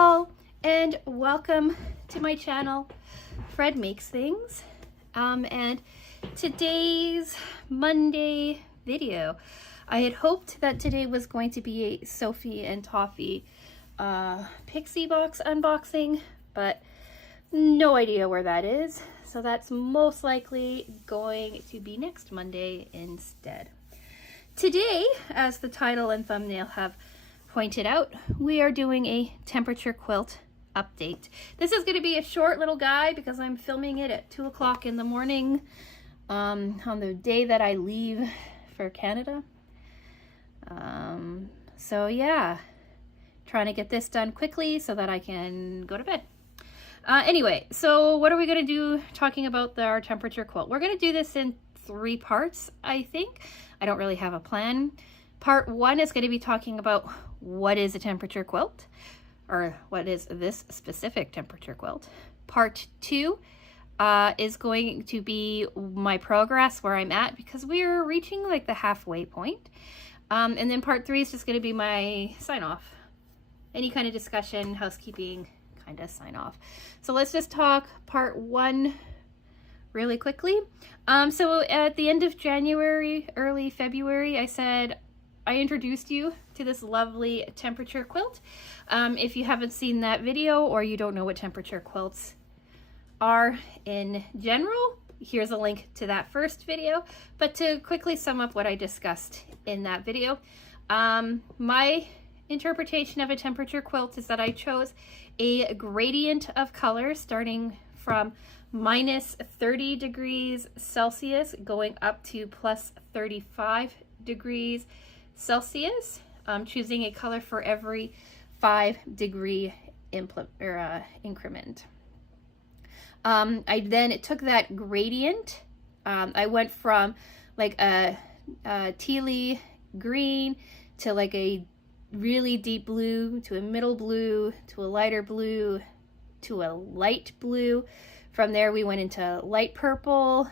Hello and welcome to my channel, Fred Makes Things. And today's Monday video, I had hoped that today was going to be a Sophie and Toffee Pixie box unboxing, but no idea where that is. So that's most likely going to be next Monday instead. Today, as the title and thumbnail have pointed out, we are doing a temperature quilt update. This is going to be a short little guide because I'm filming it at 2 o'clock in the morning on the day that I leave for Canada. So yeah, trying to get this done quickly so that I can go to bed. Anyway, so what are we going to do talking about our temperature quilt? We're going to do this in 3 parts, I think. I don't really have a plan. Part 1 is going to be talking about what is a temperature quilt, or what is this specific temperature quilt. Part 2 is going to be my progress, where I'm at, because we're reaching like the halfway point. And then part 3 is just going to be my sign off. Any kind of discussion, housekeeping, kind of sign off. So let's just talk part 1 really quickly. So at the end of January, early February, I introduced you to this lovely temperature quilt. If you haven't seen that video, or you don't know what temperature quilts are in general, here's a link to that first video. But to quickly sum up what I discussed in that video, my interpretation of a temperature quilt is that I chose a gradient of colors starting from minus 30 degrees Celsius going up to plus 35 degrees Celsius, choosing a color for every 5-degree increment. I then took that gradient. I went from like a tealy green to like a really deep blue to a middle blue to a lighter blue to a light blue. From there we went into light purple,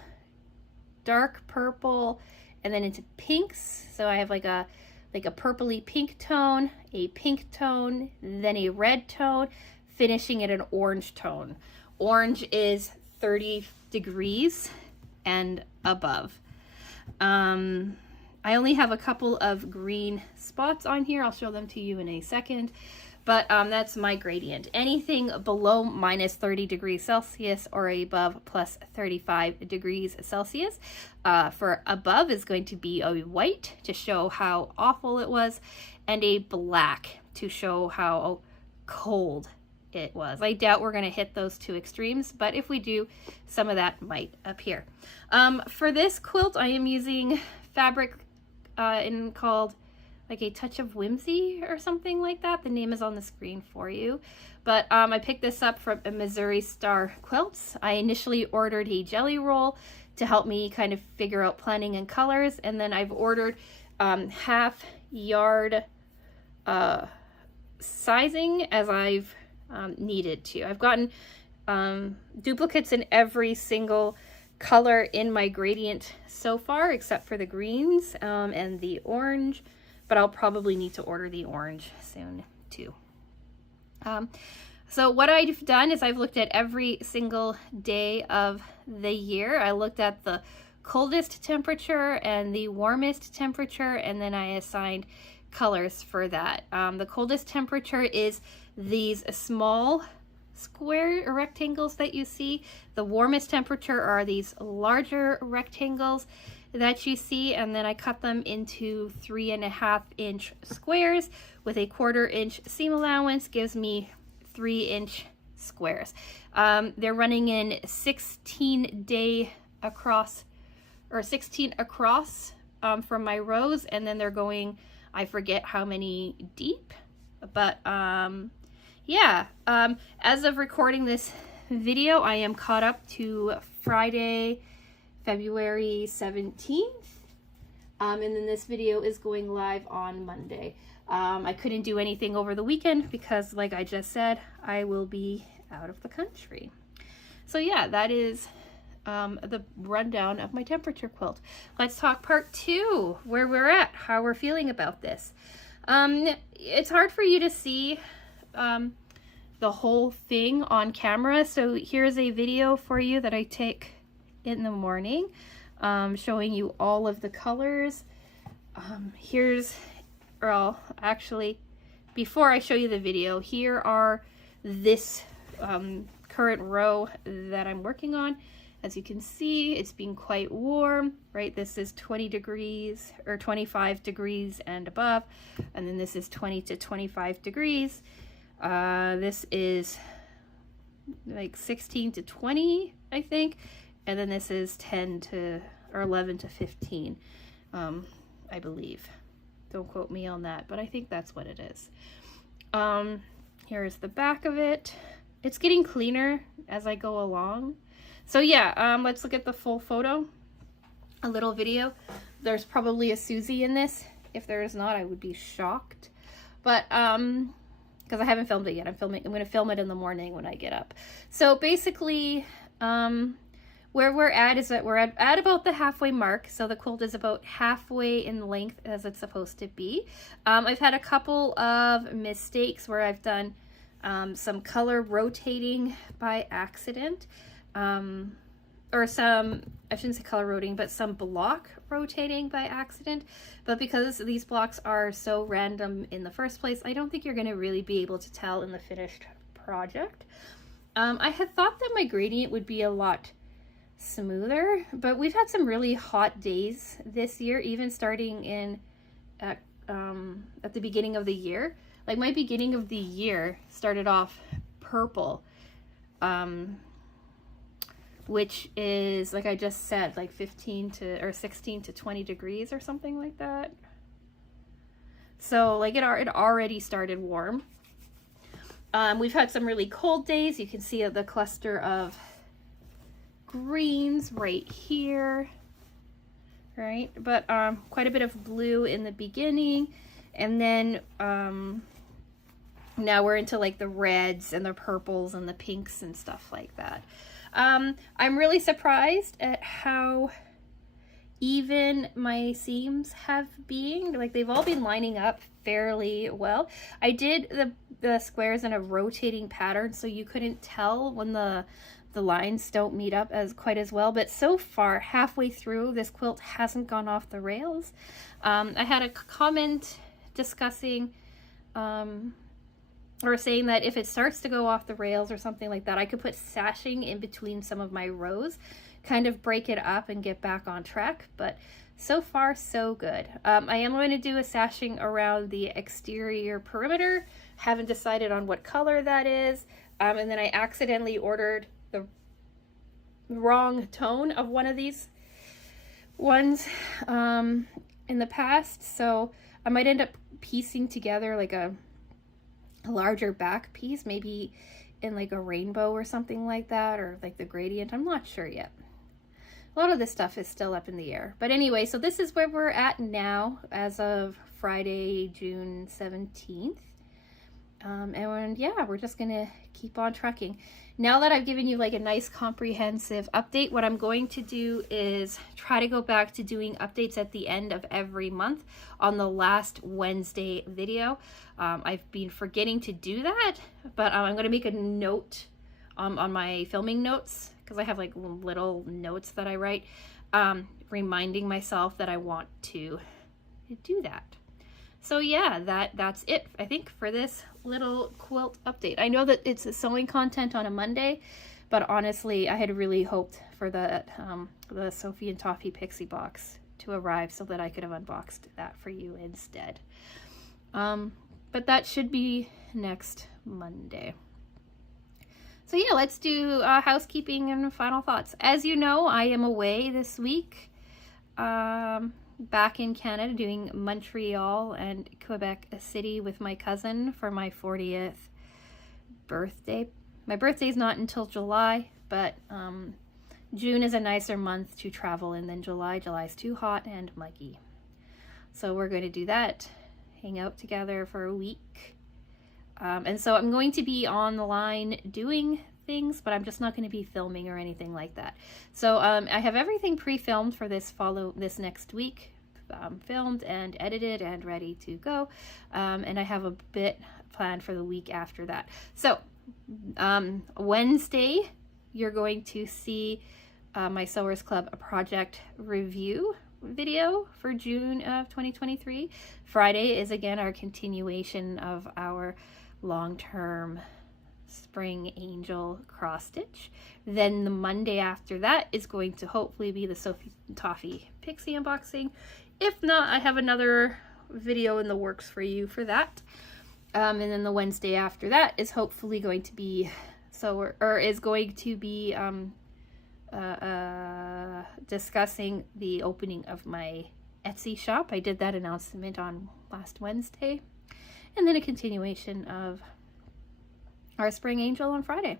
dark purple, and then into pinks. So I have like a purpley pink tone, a pink tone, then a red tone, finishing at an orange tone. Orange is 30 degrees and above. I only have a couple of green spots on here. I'll show them to you in a second. But that's my gradient. Anything below minus 30 degrees Celsius or above plus 35 degrees Celsius. For above is going to be a white to show how awful it was, and a black to show how cold it was. I doubt we're going to hit those 2 extremes, but if we do, some of that might appear. For this quilt, I am using fabric called like a Touch of Whimsy or something like that. The name is on the screen for you. But I picked this up from Missouri Star Quilts. I initially ordered a jelly roll to help me kind of figure out planning and colors. And then I've ordered half yard sizing as I've needed to. I've gotten duplicates in every single color in my gradient so far, except for the greens and the orange. But I'll probably need to order the orange soon too. So what I've done is I've looked at every single day of the year. I looked at the coldest temperature and the warmest temperature, and then I assigned colors for that. The coldest temperature is these small square rectangles that you see. The warmest temperature are these larger rectangles that you see, and then I cut them into 3.5-inch squares with a 1/4-inch seam allowance, gives me 3-inch squares. They're running in 16 across from my rows, and then they're going, I forget how many deep, but yeah, as of recording this video, I am caught up to Friday, February 17th, and then this video is going live on Monday. I couldn't do anything over the weekend because, like I just said, I will be out of the country. So yeah, that is the rundown of my temperature quilt. Let's talk part 2, where we're at, how we're feeling about this. It's hard for you to see the whole thing on camera. So here's a video for you that I take in the morning, showing you all of the colors. Actually, before I show you the video, here are this current row that I'm working on. As you can see, it's been quite warm, right? This is 20 degrees or 25 degrees and above, and then this is 20 to 25 degrees. This is like 16 to 20, I think, and then this is 10 to or 11 to 15, I believe. Don't quote me on that, but I think that's what it is. Here's the back of it. It's getting cleaner as I go along. So yeah, let's look at the full photo, a little video. There's probably a Susie in this. If there is not, I would be shocked. But because I haven't filmed it yet. I'm going to film it in the morning when I get up. So basically, where we're at is that we're at about the halfway mark. So the quilt is about halfway in length as it's supposed to be. I've had a couple of mistakes where I've done some color rotating by accident. Or some, I shouldn't say color rotating, but some block rotating by accident. But because these blocks are so random in the first place, I don't think you're going to really be able to tell in the finished project. I had thought that my gradient would be a lot smoother, but we've had some really hot days this year, even starting in at the beginning of the year. Like my beginning of the year started off purple, which is, like I just said, like 16 to 20 degrees or something like that. So like it already started warm. We've had some really cold days. You can see the cluster of greens right here, right? But quite a bit of blue in the beginning, and then now we're into like the reds and the purples and the pinks and stuff like that. I'm really surprised at how even my seams have been. Like they've all been lining up fairly well. I did the squares in a rotating pattern, so you couldn't tell when the lines don't meet up quite as well. But so far, halfway through, this quilt hasn't gone off the rails. I had a comment discussing or saying that if it starts to go off the rails or something like that, I could put sashing in between some of my rows, kind of break it up and get back on track. But so far, so good. I am going to do a sashing around the exterior perimeter. Haven't decided on what color that is. And then I accidentally ordered the wrong tone of one of these ones in the past. So I might end up piecing together like a larger back piece, maybe in like a rainbow or something like that, or like the gradient. I'm not sure yet. A lot of this stuff is still up in the air. But anyway, so this is where we're at now as of Friday, June 17th. And yeah, we're just gonna keep on trucking. Now that I've given you like a nice comprehensive update, what I'm going to do is try to go back to doing updates at the end of every month on the last Wednesday video. I've been forgetting to do that, but I'm going to make a note on my filming notes, because I have like little notes that I write, reminding myself that I want to do that. So yeah, that's it, I think, for this little quilt update. I know that it's a sewing content on a Monday, but honestly, I had really hoped for the Sophie and Toffee Pixie box to arrive so that I could have unboxed that for you instead. But that should be next Monday. So yeah, let's do housekeeping and final thoughts. As you know, I am away this week. Back in Canada doing Montreal and Quebec City with my cousin for my 40th birthday. My birthday's not until July, but June is a nicer month to travel in than July. July's too hot and muggy. So we're going to do that, hang out together for a week. And so I'm going to be on the line doing things, but I'm just not going to be filming or anything like that. So I have everything pre-filmed for this next week, filmed and edited and ready to go. And I have a bit planned for the week after that. So Wednesday, you're going to see my Sewers Club project review video for June of 2023. Friday is again our continuation of our long-term spring angel cross stitch. Then the Monday after that is going to hopefully be the Sophie Toffee Pixie unboxing. If not, I have another video in the works for you for that. And then the Wednesday after that is hopefully going to be discussing the opening of my Etsy shop. I did that announcement on last Wednesday. And then a continuation of our spring angel on Friday.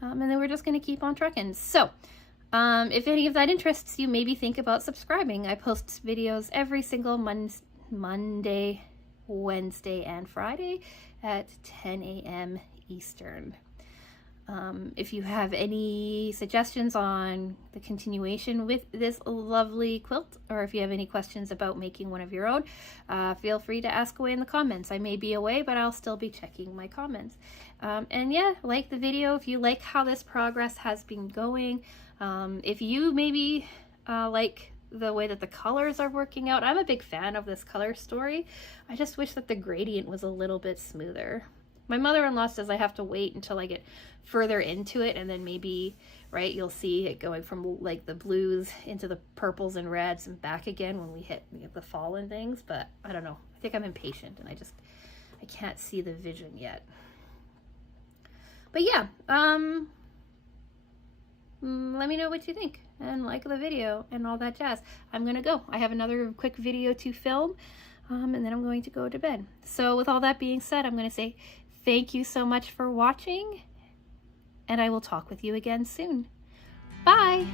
And then we're just going to keep on trucking. So if any of that interests you, maybe think about subscribing. I post videos every single Monday, Wednesday, and Friday at 10 a.m. Eastern. If you have any suggestions on the continuation with this lovely quilt, or if you have any questions about making one of your own, feel free to ask away in the comments. I may be away, but I'll still be checking my comments. And yeah, like the video if you like how this progress has been going. If you maybe like the way that the colors are working out, I'm a big fan of this color story. I just wish that the gradient was a little bit smoother. My mother-in-law says I have to wait until I get further into it, and then maybe, right, you'll see it going from like the blues into the purples and reds and back again when we hit the fall and things. But I don't know. I think I'm impatient and I can't see the vision yet. But yeah, let me know what you think and like the video and all that jazz. I'm gonna go. I have another quick video to film, and then I'm going to go to bed. So with all that being said, I'm gonna say thank you so much for watching, and I will talk with you again soon. Bye!